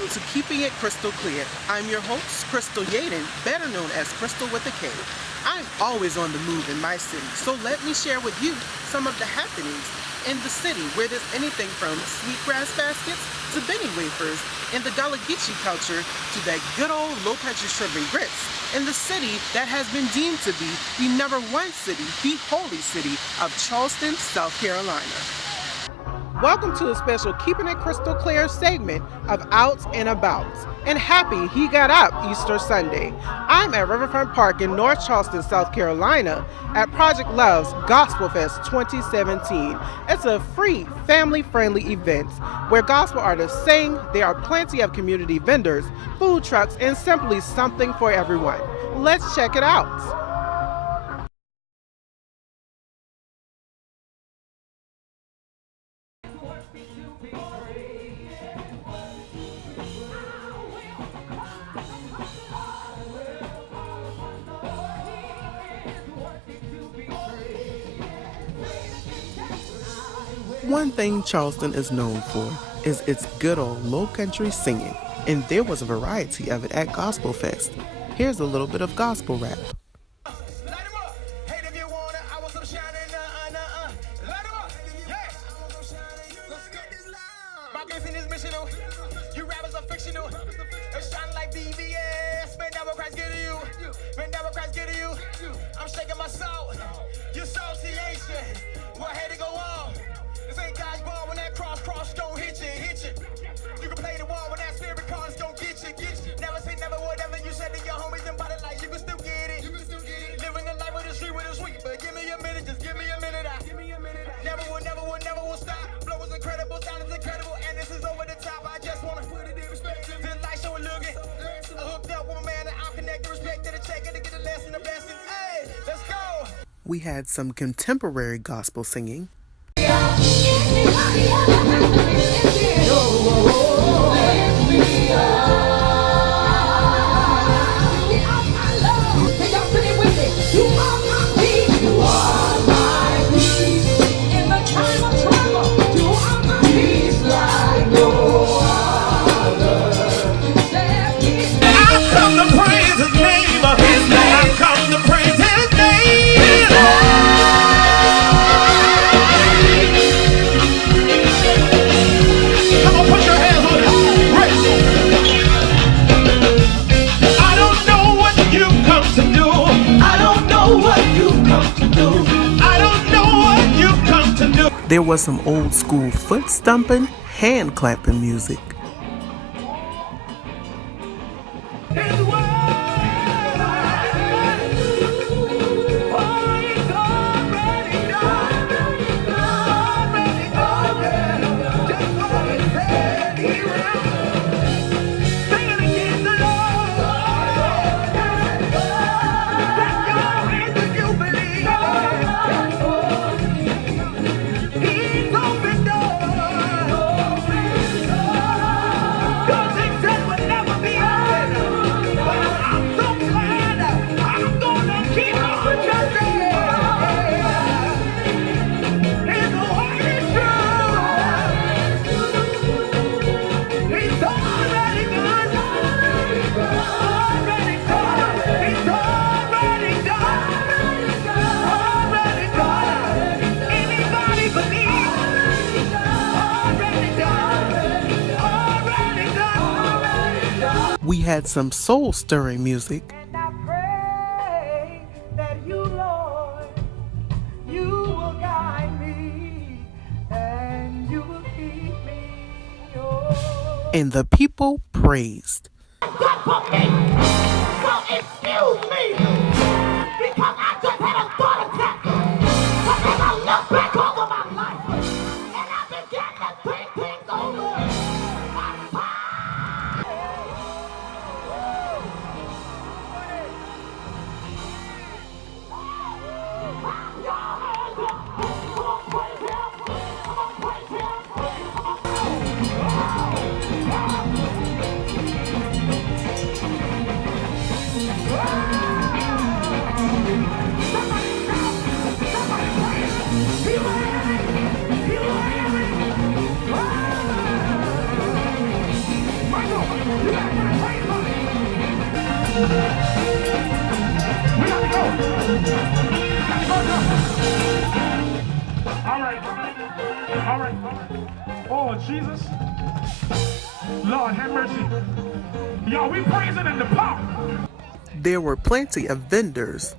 Welcome to Keeping It Krystal Clear. I'm your host, Krystal Yaden, better known as Krystal with a K. I'm always on the move in my city, so let me share with you some of the happenings in the city where there's anything from sweetgrass baskets to Benny wafers and the Gullah Geechee culture to that good old low-country shrimp and grits in the city that has been deemed to be the #1 city, the holy city of Charleston, South Carolina. Welcome to a special Keeping It Krystal Clear segment of Out and About. And happy he got up Easter Sunday. I'm at Riverfront Park in North Charleston, South Carolina at Project Love's Gospel Fest 2017. It's a free, family-friendly event where gospel artists sing. There are plenty of community vendors, food trucks, and simply something for everyone. Let's check it out. One thing Charleston is known for is its good old low country singing, and there was a variety of it at Gospel Fest. Here's a little bit of gospel rap. I'm shaking my soul. Your association. What had to go on? This ain't God's ball when that cross gon' hit you. You can play the wall when that spirit cards gon' get you. Never say never, whatever you said to your homies and body like you can still get it. Living a life with a street with a sweet, but give me a minute, just give me a minute. Never will stop. Flow is incredible, sound is incredible, and this is over the top. I just wanna put it in perspective. This light show it looking. I hooked up with my man and I'll connect the respect to the check and to get the lesson, the blessing. Hey, let's go. We had some contemporary gospel singing. There was some old school foot stomping, hand clapping music. We had some soul-stirring music. And I pray that you, Lord, you will guide me and you will keep me. Oh. And the people praised. God for me, so excuse me, because I just had a thought attack. But as I look back over my life, and I began to think things over. All right. Oh, Jesus. Lord, have mercy. Y'all, we praising in the park. There were plenty of vendors.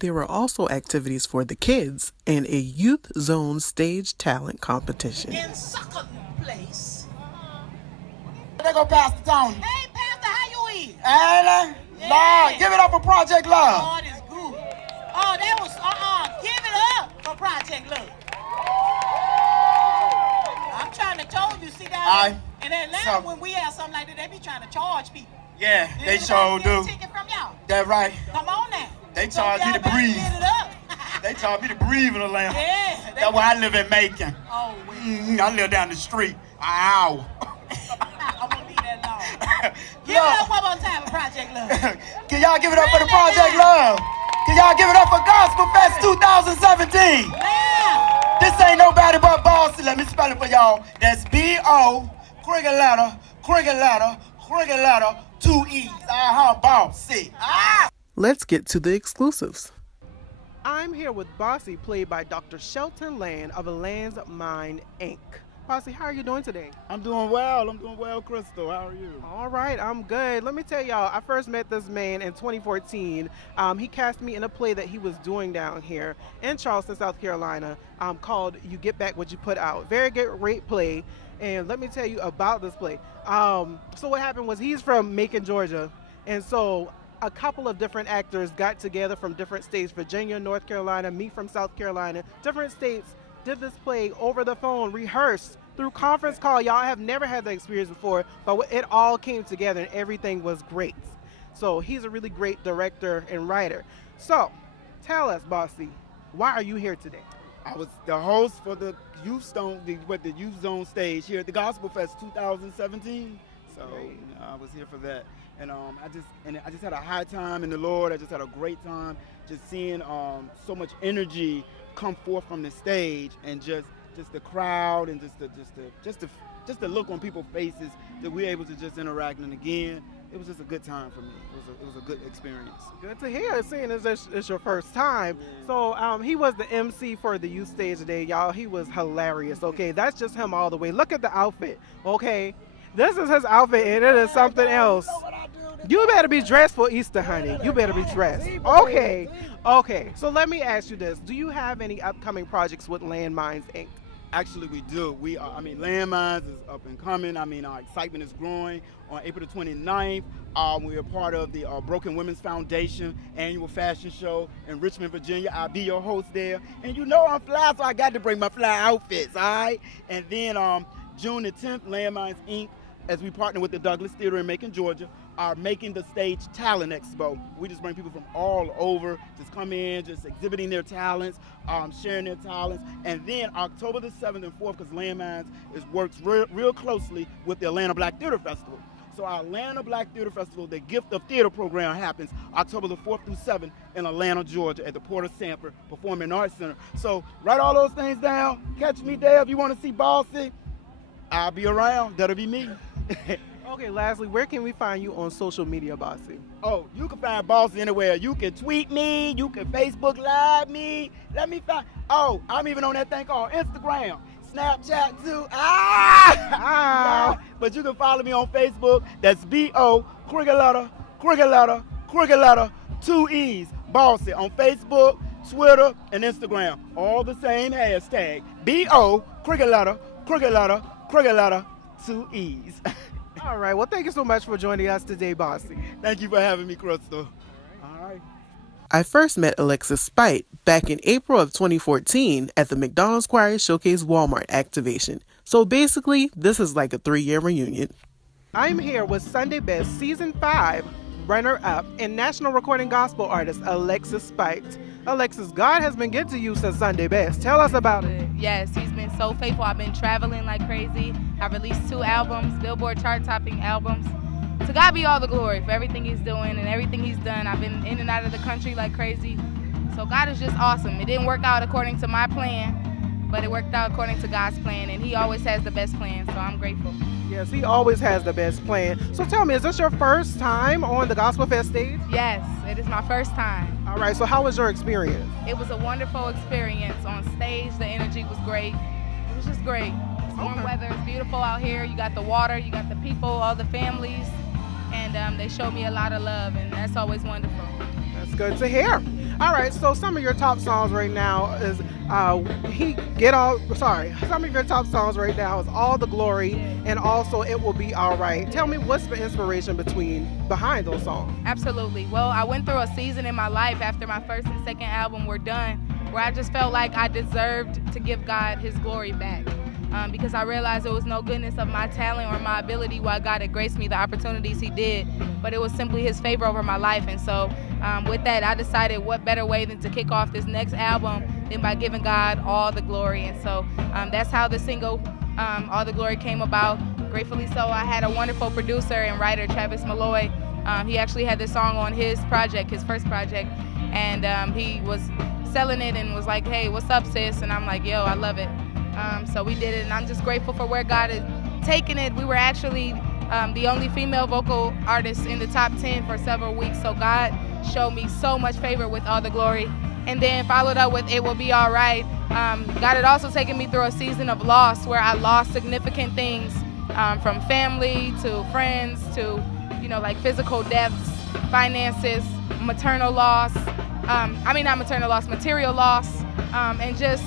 There were also activities for the kids and a youth zone stage talent competition. In sucker place. They go Pastor Tony. Hey, Pastor, how you eat? Alan, Lord, give it up for Project Love. God is good. Oh, that was, give it up for Project Love. I'm trying to tell you, see that? In Atlanta, when we have something like that, they be trying to charge people. Yeah, Did they sure anybody do. get a ticket from y'all? That right. Come on now. They charge me to y'all better breathe. get it up. They taught me to breathe in Atlanta. Yeah. That's why I live in Macon. Oh, wait. I live down the street. Ow. I'm gonna leave that alone. Give it up one more time for Project Love. Can y'all give it up for the Project Love? Can y'all give it up for Gospel Fest 2017? Yeah. This ain't nobody but Bosley. Let me spell it for y'all. That's B-O, cricket letter, 2 E's. Bossy. Let's get to the exclusives. I'm here with Bossy, played by Dr. Shelton Land of A Land's Mind, Inc. Bossy, how are you doing today? I'm doing well, Krystal. How are you? All right, I'm good. Let me tell y'all, I first met this man in 2014. He cast me in a play that he was doing down here in Charleston, South Carolina, called You Get Back What You Put Out. Very great play. And let me tell you about this play. So what happened was he's from Macon, Georgia. And so a couple of different actors got together from different states, Virginia, North Carolina, me from South Carolina, different states, did this play over the phone, rehearsed through conference call. Y'all have never had that experience before, but it all came together and everything was great. So he's a really great director and writer. So tell us, Bossy, why are you here today? I was the host for the Youth Zone stage here at the Gospel Fest 2017. So I was here for that, and I just had a high time in the Lord. I just had a great time just seeing so much energy come forth from the stage, and just the crowd, and just the look on people's faces that we're able to just interact. And again, it was just a good time for me. It was a good experience. Good to hear, seeing as it's your first time. Yeah. So he was the MC for the youth stage today, y'all. He was hilarious, okay? That's just him all the way. Look at the outfit, okay? This is his outfit, and it is something else. You better be dressed for Easter, honey. You better be dressed. Okay. So let me ask you this. Do you have any upcoming projects with Landmines, Inc.? Actually, we do. Landmines is up and coming. Our excitement is growing. On April the 29th, we are part of the Broken Women's Foundation annual fashion show in Richmond, Virginia. I'll be your host there. And you know I'm fly, so I got to bring my fly outfits, all right? And then June the 10th, Landmines, Inc., as we partner with the Douglas Theater in Macon, Georgia, are making the stage talent expo. We just bring people from all over, just come in, just exhibiting their talents, sharing their talents. And then October the 7th and 4th, because Landmines works real closely with the Atlanta Black Theater Festival. So our Atlanta Black Theater Festival, the Gift of Theater program, happens October the 4th through 7th in Atlanta, Georgia at the Porter Sanford Performing Arts Center. So write all those things down. Catch me there if you want to see Bossy. I'll be around. That'll be me. Okay, lastly, where can we find you on social media, Bossy? Oh, you can find Bossy anywhere. You can tweet me. You can Facebook Live me. Let me find. Oh, I'm even on that thing called Instagram. Snapchat too. But you can follow me on Facebook. That's B-O, cricket letter, 2 E's, Bossy, on Facebook, Twitter, and Instagram. All the same hashtag. B-O, cricket letter, 2 E's. All right. Well, thank you so much for joining us today, Bossy. Thank you for having me, Krystal. All right. I first met Alexis Spight back in April of 2014 at the McDonald's Choir Showcase Walmart activation. So basically, this is like a 3-year reunion. I'm here with Sunday Best Season 5 runner-up and National Recording Gospel artist Alexis Spight. Alexis, God has been good to you since Sunday Best. Tell us about it. Yes, he's been so faithful. I've been traveling like crazy. I released 2 albums, Billboard chart-topping albums. To God be all the glory for everything he's doing and everything he's done. I've been in and out of the country like crazy. So God is just awesome. It didn't work out according to my plan, but it worked out according to God's plan, and he always has the best plan, so I'm grateful. Yes, he always has the best plan. So tell me, is this your first time on the Gospel Fest stage? Yes, it is my first time. All right, so how was your experience? It was a wonderful experience on stage. The energy was great. It was just great. It's warm weather. It's beautiful out here. You got the water. You got the people, all the families. And they showed me a lot of love, and that's always wonderful. That's good to hear. All right, so some of your top songs right now is some of your top songs right now is All the Glory and also It Will Be All Right. Tell me, what's the inspiration behind those songs? Absolutely. Well, I went through a season in my life after my first and second album were done where I just felt like I deserved to give God his glory back. Because I realized it was no goodness of my talent or my ability why God had graced me the opportunities he did, but it was simply his favor over my life. And so with that, I decided what better way than to kick off this next album than by giving God all the glory. And so that's how the single All the Glory came about. Gratefully so, I had a wonderful producer and writer, Travis Malloy. He actually had this song on his project, his first project, and he was selling it and was like, hey, what's up, sis? And I'm like, yo, I love it. So we did it, and I'm just grateful for where God has taken it. We were actually the only female vocal artist in the top 10 for several weeks, so God showed me so much favor with All the Glory. And then followed up with It Will Be All Right. God had also taken me through a season of loss where I lost significant things from family to friends to, like physical deaths, finances, maternal loss. Not maternal loss, material loss, and just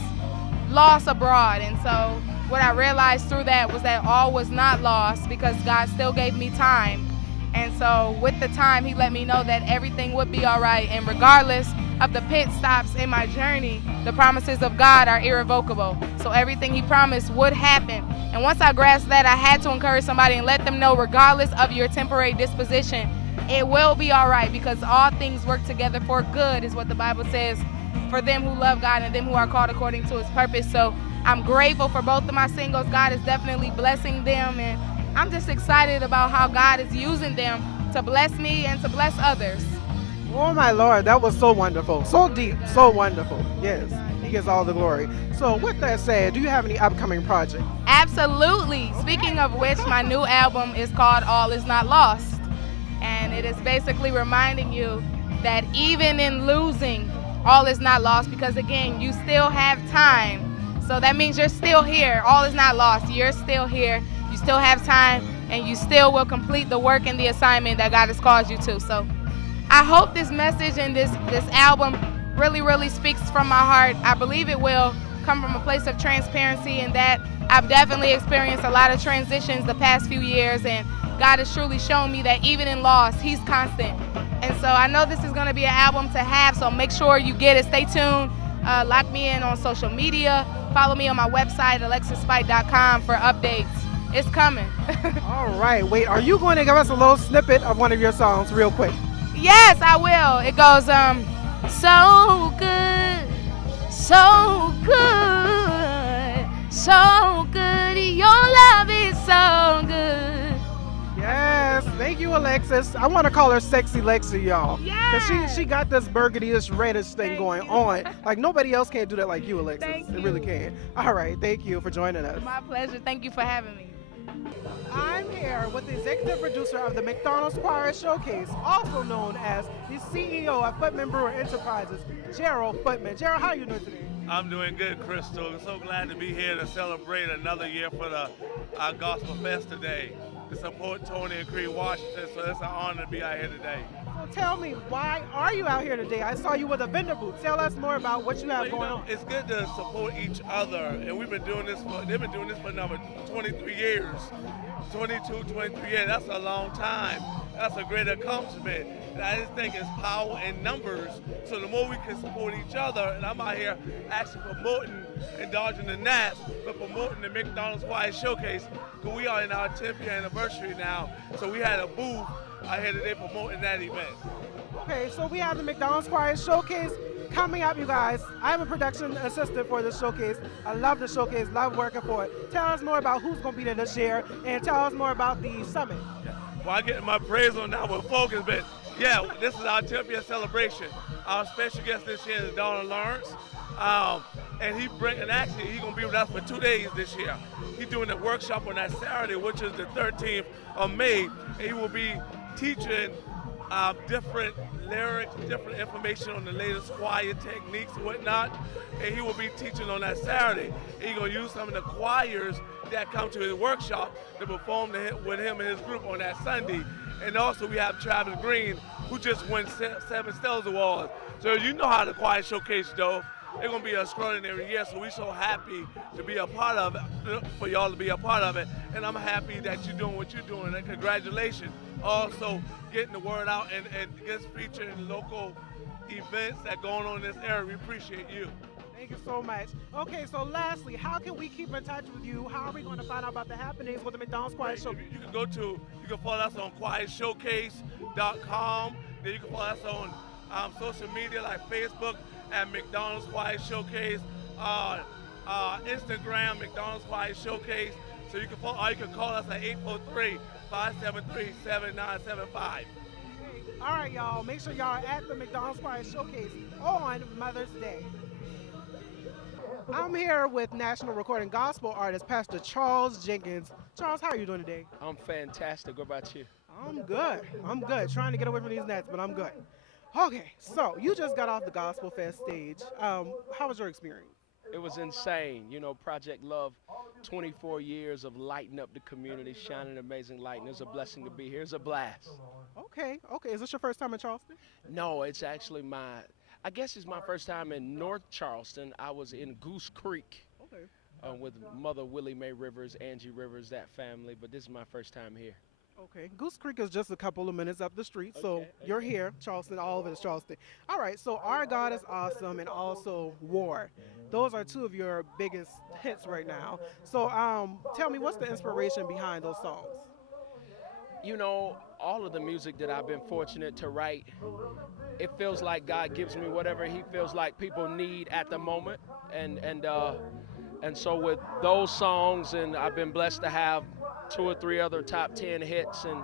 loss abroad. And so what I realized through that was that all was not lost because God still gave me time. And so with the time, he let me know that everything would be all right. And regardless of the pit stops in my journey, the promises of God are irrevocable. So everything he promised would happen. And once I grasped that, I had to encourage somebody and let them know, regardless of your temporary disposition, it will be all right because all things work together for good is what the Bible says, for them who love God and them who are called according to his purpose. So I'm grateful for both of my singles. God is definitely blessing them, and I'm just excited about how God is using them to bless me and to bless others. Oh my Lord, that was so wonderful, so deep, so wonderful. Yes, he gets all the glory. So with that said, do you have any upcoming projects? Absolutely. Speaking of which, my new album is called All Is Not Lost, and it is basically reminding you that even in losing, all is not lost, because again, you still have time. So that means you're still here. All is not lost. You're still here. You still have time, and you still will complete the work and the assignment that God has called you to. So I hope this message and this album really, really speaks from my heart. I believe it will come from a place of transparency, and that I've definitely experienced a lot of transitions the past few years, and God has truly shown me that even in loss, he's constant. And so I know this is going to be an album to have, so make sure you get it. Stay tuned. Lock me in on social media. Follow me on my website, alexisspight.com, for updates. It's coming. All right, wait, are you going to give us a little snippet of one of your songs real quick? Yes, I will. It goes, so good, so good, so good. Your love is so good. Yes, thank you, Alexis. I want to call her Sexy Lexi, y'all. Yes. Because she got this burgundy, this reddish thing going on. Like, nobody else can do that like you, Alexis. Thank They you. really can. All right, thank you for joining us. My pleasure. Thank you for having me. I'm here with the executive producer of the McDonald's Choir Showcase, also known as the CEO of Footman Brewer Enterprises, Gerald Footman. Gerald, how are you doing today? I'm doing good, Krystal. So glad to be here to celebrate another year for our Gospel Fest today, to support Tony and Creed Washington, so it's an honor to be out here today. So tell me, why are you out here today? I saw you with a vendor booth. Tell us more about what you have going on. It's good to support each other, and they've been doing this for number 23 years. 22, 23 years, that's a long time. That's a great accomplishment. And I just think it's power in numbers. So the more we can support each other, and I'm out here actually promoting indulging the gnats, but promoting the McDonald's Quiet Showcase, because we are in our 10th year anniversary now. So we had a booth out here today promoting that event. Okay, so we have the McDonald's Quiet Showcase coming up, you guys. I'm a production assistant for the showcase. I love the showcase, love working for it. Tell us more about who's going to be there this year, and tell us more about the summit. Well, I get my praise on now with focus, but yeah, this is our 10th year celebration. Our special guest this year is Donald Lawrence, and he's gonna be with us for 2 days this year. He's doing a workshop on that Saturday, which is the 13th of May, and he will be teaching different lyrics, different information on the latest choir techniques and whatnot, and he will be teaching on that Saturday. And he's gonna use some of the choirs that come to his workshop to perform with him and his group on that Sunday. And also we have Travis Green, who just won 7 Stellars Awards. So you know how the Choir Showcase though. It's gonna be an extraordinary year, so we're so happy to be a part of it, for y'all to be a part of it. And I'm happy that you're doing what you're doing, and congratulations. Also getting the word out and just featuring local events that going on in this area. We appreciate you. Thank you so much. Okay, so lastly, how can we keep in touch with you? How are we going to find out about the happenings with the McDonald's Quiet Showcase? You can follow us on quietshowcase.com. Then you can follow us on social media like Facebook at McDonald's Quiet Showcase, Instagram McDonald's Quiet Showcase. So you can follow, or you can call us at 843-573-7975. All right, y'all. Make sure y'all are at the McDonald's Quiet Showcase on Mother's Day. I'm here with national recording gospel artist, Pastor Charles Jenkins. Charles, how are you doing today? I'm fantastic. What about you? I'm good. Trying to get away from these nets, but I'm good. Okay, so you just got off the Gospel Fest stage. How was your experience? It was insane. You know, Project Love, 24 years of lighting up the community, shining amazing light, and it's a blessing to be here. It's a blast. Okay. Is this your first time in Charleston? No, it's actually I guess it's my first time in North Charleston. I was in Goose Creek with Mother Willie Mae Rivers, Angie Rivers, that family, but this is my first time here. Okay, Goose Creek is just a couple of minutes up the street, so you're here, Charleston, all of it is Charleston. All right, so Our God is Awesome and also War. Those are two of your biggest hits right now. So tell me, what's the inspiration behind those songs? You know, all of the music that I've been fortunate to write, it feels like God gives me whatever he feels like people need at the moment. And so with those songs, and I've been blessed to have 2 or 3 other top 10 hits, and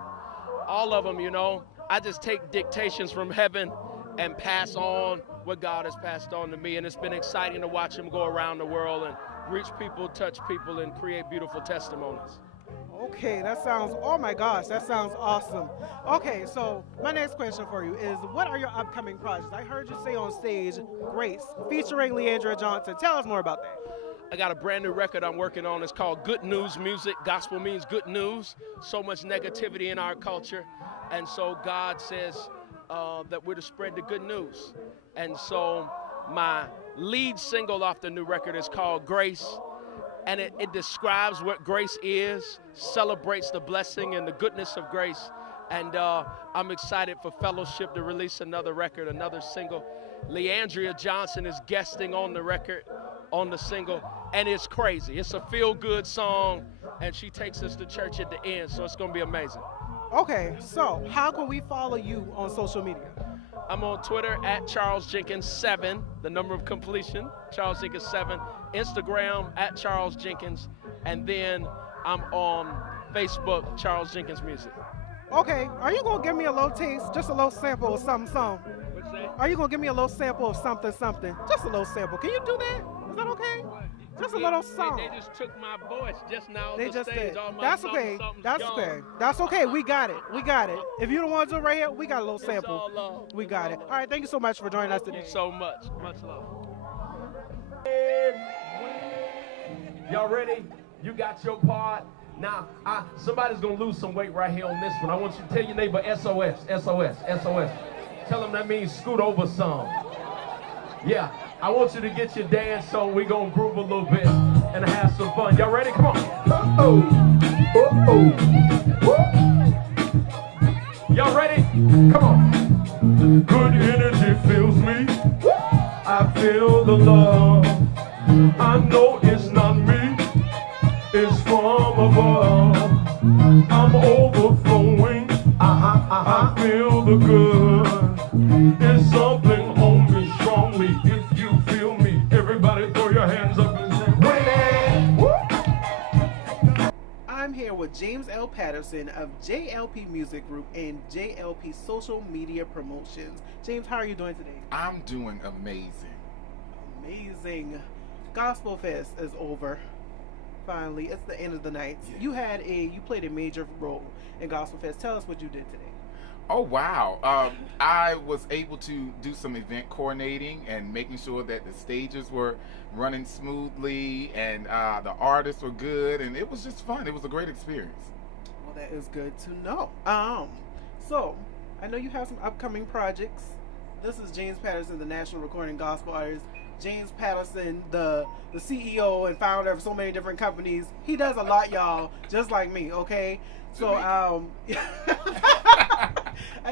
all of them, you know, I just take dictations from heaven and pass on what God has passed on to me. And it's been exciting to watch him go around the world and reach people, touch people, and create beautiful testimonies. Okay, oh my gosh, that sounds awesome. Okay, so my next question for you is, what are your upcoming projects? I heard you say on stage, Grace, featuring Leandra Johnson. Tell us more about that. I got a brand new record I'm working on. It's called Good News Music. Gospel means good news. So much negativity in our culture. And so God says that we're to spread the good news. And so my lead single off the new record is called Grace. And it describes what grace is, celebrates the blessing and the goodness of grace. And I'm excited for Fellowship to release another record, another single. Leandra Johnson is guesting on the record, on the single, and it's crazy. It's a feel-good song, and she takes us to church at the end, so it's going to be amazing. Okay, so how can we follow you on social media? I'm on Twitter at Charles Jenkins 7, the number of completion, Charles Jenkins 7, Instagram at Charles Jenkins, and then I'm on Facebook, Charles Jenkins Music. Okay, are you gonna give me a little taste, just a little sample of something? What's that? Are you gonna give me a little sample of something? Just a little sample. Can you do that? Is that okay? Just a little song. They just took my voice just now on they the just stage. did. All my That's okay. That's gone. okay. That's okay. We got it. If you don't want to do it right here, we got a little sample. All love. We got it. All right, thank you so much for joining us today. Thank you so much. Much love. Y'all ready? You got your part. Now, somebody's going to lose some weight right here on this one. I want you to tell your neighbor SOS, SOS, SOS. Tell them that means scoot over some. Yeah, I want you to get your dance on. We're going to groove a little bit and have some fun. Y'all ready? Come on. Uh-oh. Uh-oh. Y'all ready? Come on. Good energy fills me. I feel the love. I know it's not me, it's from above. I'm overflowing, I feel the good. It's something on me strongly. If you feel me, everybody throw your hands up and say, winning. I'm here with James L. Patterson of JLP Music Group and JLP Social Media Promotions. James, how are you doing today? I'm doing amazing. Amazing. Gospel Fest is over. Finally, it's the end of the night. Yeah. You played a major role in Gospel Fest. Tell us what you did today. Oh, wow. I was able to do some event coordinating and making sure that the stages were running smoothly and the artists were good, and it was just fun. It was a great experience. Well, that is good to know. So, I know you have some upcoming projects. This is James Patterson, the National Recording Gospel Artist. James Patterson, the CEO and founder of so many different companies. He does a lot, y'all, just like me, okay? So, I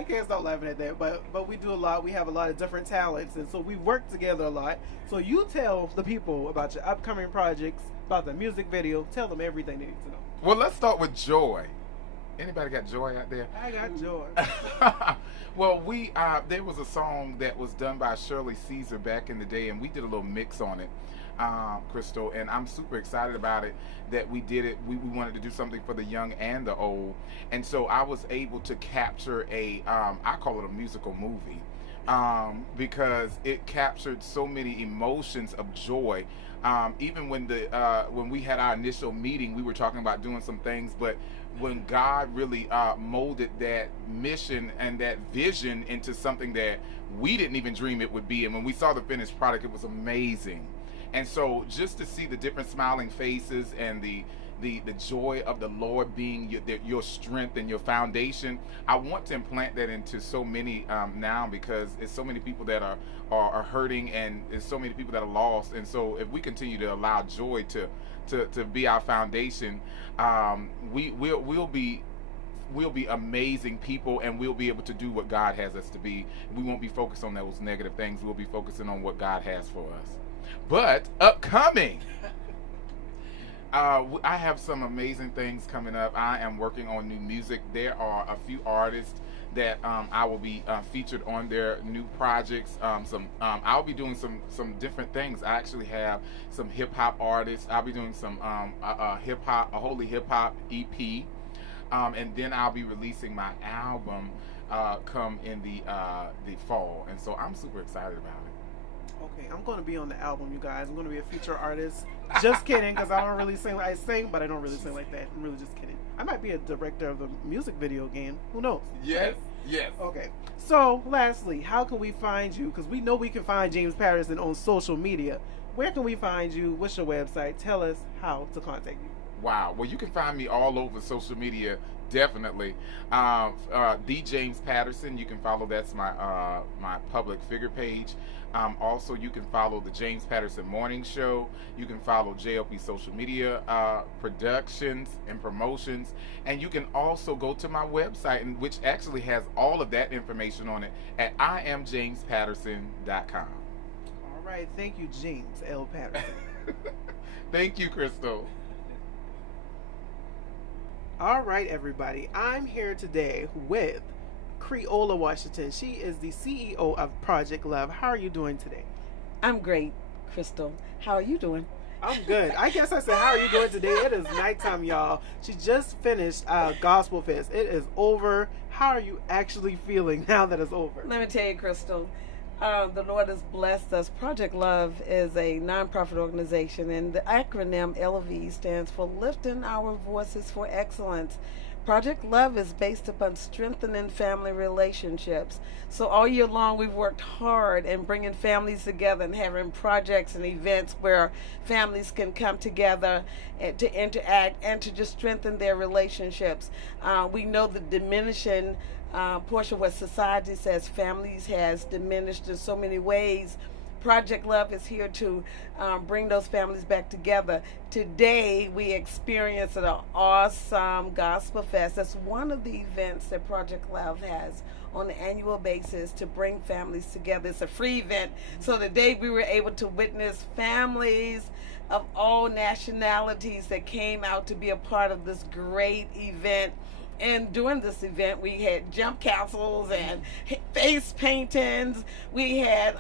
can't stop laughing at that, but we do a lot. We have a lot of different talents, and so we work together a lot. So you tell the people about your upcoming projects, about the music video. Tell them everything they need to know. Well, let's start with joy. Anybody got joy out there? I got joy. Well, there was a song that was done by Shirley Caesar back in the day, and we did a little mix on it, Krystal, and I'm super excited about it that we did it. We wanted to do something for the young and the old, and so I was able to capture I call it a musical movie, because it captured so many emotions of joy. Even when we had our initial meeting, we were talking about doing some things, but when God really molded that mission and that vision into something that we didn't even dream it would be, and when we saw the finished product, it was amazing. And so just to see the different smiling faces and the joy of the Lord being your strength and your foundation, I want to implant that into so many now, because it's so many people that are hurting, and there's so many people that are lost. And so if we continue to allow joy to be our foundation, we'll be amazing people, and we'll be able to do what God has us to be. We won't be focused on those negative things. We'll be focusing on what God has for us. But upcoming, I have some amazing things coming up. I am working on new music. There are a few artists that I will be featured on their new projects. I'll be doing some different things. I actually have some hip hop artists. I'll be doing some a holy hip hop EP, and then I'll be releasing my album come in the fall. And so I'm super excited about it. Okay, I'm going to be on the album, you guys. I'm going to be a feature artist. Just kidding, because I don't really sing. I sing, but I don't really sing like that. I'm really just kidding. I might be a director of a music video game. Who knows? Yes, right? yes. Okay. So, lastly, how can we find you? Because we know we can find James Patterson on social media. Where can we find you? What's your website? Tell us how to contact you. Wow. Well, you can find me all over social media, definitely. The James Patterson, you can follow. That's my public figure page. Also, you can follow the James Patterson Morning Show. You can follow JLP Social Media Productions and Promotions. And you can also go to my website, which actually has all of that information on it, at IamJamesPatterson.com. All right. Thank you, James L. Patterson. Thank you, Krystal. All right, everybody. I'm here today with Creola Washington. She is the CEO of Project Love. How are you doing today? I'm great, Krystal. How are you doing? I'm good. I guess I said, how are you doing today? It is nighttime, y'all. She just finished Gospel Fest. It is over. How are you actually feeling now that it's over? Let me tell you, Krystal, the Lord has blessed us. Project Love is a nonprofit organization, and the acronym LV stands for Lifting Our Voices for Excellence. Project Love is based upon strengthening family relationships. So all year long, we've worked hard in bringing families together and having projects and events where families can come together and to interact and to just strengthen their relationships. We know the diminishing portion of what society says families has diminished in so many ways. Project Love is here to bring those families back together. Today we experienced an awesome Gospel Fest. That's one of the events that Project Love has on an annual basis to bring families together. It's a free event. So today we were able to witness families of all nationalities that came out to be a part of this great event. And during this event, we had jump castles and face paintings. We had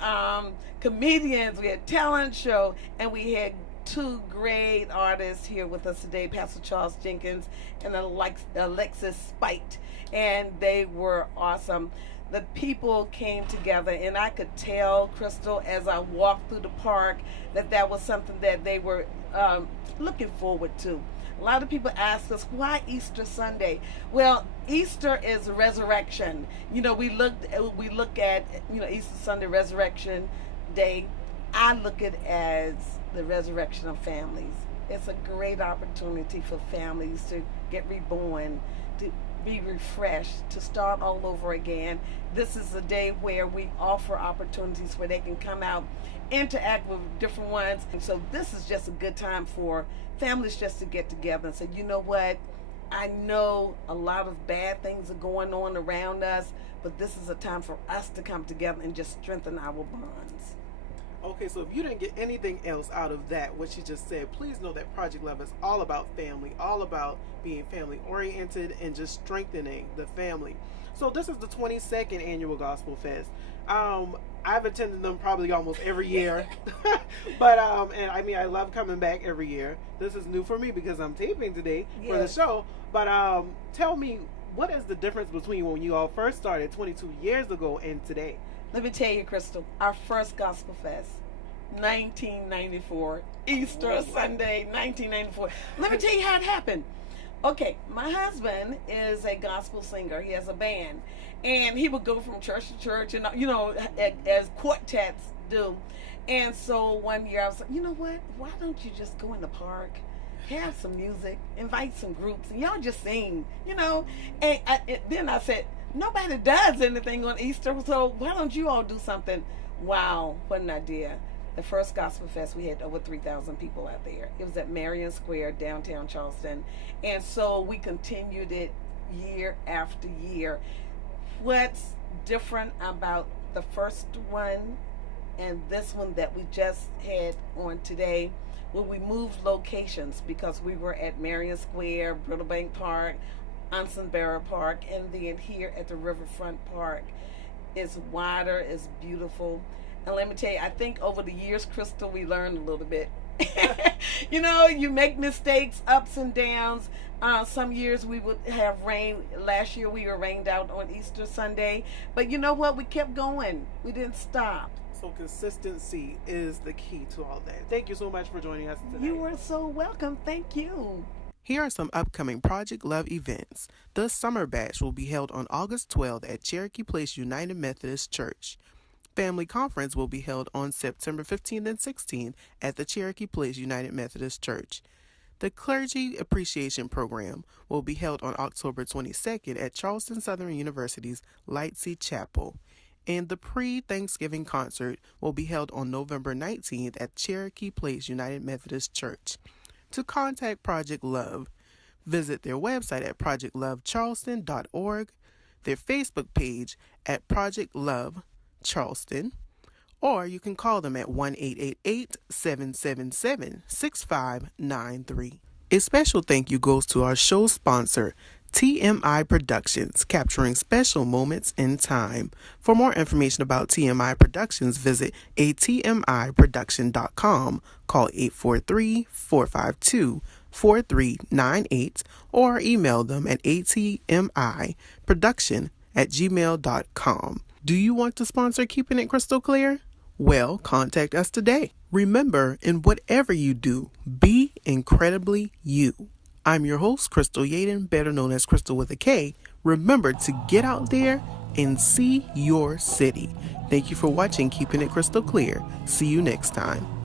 comedians. We had talent show, and we had two great artists here with us today, Pastor Charles Jenkins and Alexis Spight, and they were awesome. The people came together, and I could tell, Krystal, as I walked through the park, that was something that they were looking forward to. A lot of people ask us, why Easter Sunday? Well, Easter is resurrection. You know, we look at, you know, Easter Sunday, Resurrection Day. I look at it as the resurrection of families. It's a great opportunity for families to get reborn, to be refreshed, to start all over again. This is a day where we offer opportunities where they can come out, interact with different ones. And so this is just a good time for families just to get together and say, you know what, I know a lot of bad things are going on around us, but this is a time for us to come together and just strengthen our bonds. Okay, so if you didn't get anything else out of that, what you just said, please know that Project Love is all about family, all about being family oriented and just strengthening the family. So this is the 22nd annual Gospel Fest. I've attended them probably almost every year, but and I mean, I love coming back every year. This is new for me because I'm taping today for the show. But tell me, what is the difference between when you all first started 22 years ago and today? Let me tell you, Krystal, our first Gospel Fest, 1994, Easter Sunday, 1994. Let me tell you how it happened. Okay, my husband is a gospel singer. He has a band, and he would go from church to church, and you know, as quartets do. And so one year I was like, you know what? Why don't you just go in the park, have some music, invite some groups, and y'all just sing, you know? And then I said, nobody does anything on Easter, so why don't you all do something? Wow, what an idea. The first Gospel Fest, we had over 3,000 people out there. It was at Marion Square, downtown Charleston. And so we continued it year after year. What's different about the first one and this one that we just had on today? Well, we moved locations because we were at Marion Square, Brittlebank Park, Onsonboro Park, and then here at the Riverfront Park. It's wider, it's beautiful. And let me tell you, I think over the years, Krystal, we learned a little bit. You know, you make mistakes, ups and downs. Some years we would have rain. Last year we were rained out on Easter Sunday. But you know what? We kept going. We didn't stop. So consistency is the key to all that. Thank you so much for joining us today. You are so welcome. Thank you. Here are some upcoming Project Love events. The Summer Bash will be held on August 12th at Cherokee Place United Methodist Church. Family Conference will be held on September 15th and 16th at the Cherokee Place United Methodist Church. The Clergy Appreciation Program will be held on October 22nd at Charleston Southern University's Lightsey Chapel. And the pre-Thanksgiving concert will be held on November 19th at Cherokee Place United Methodist Church. To contact Project Love, visit their website at projectlovecharleston.org, their Facebook page at Project Love Charleston, or you can call them at 1-888-777-6593. A special thank you goes to our show sponsor, TMI Productions, capturing special moments in time. For more information about TMI Productions, visit atmiproduction.com, call 843-452-4398, or email them at atmiproduction@gmail.com. Do you want to sponsor Keeping It Krystal Klear? Well, contact us today. Remember, in whatever you do, be incredibly you. I'm your host, Krystal Yaden, better known as Krystal with a K. Remember to get out there and see your city. Thank you for watching Keeping It Krystal Klear. See you next time.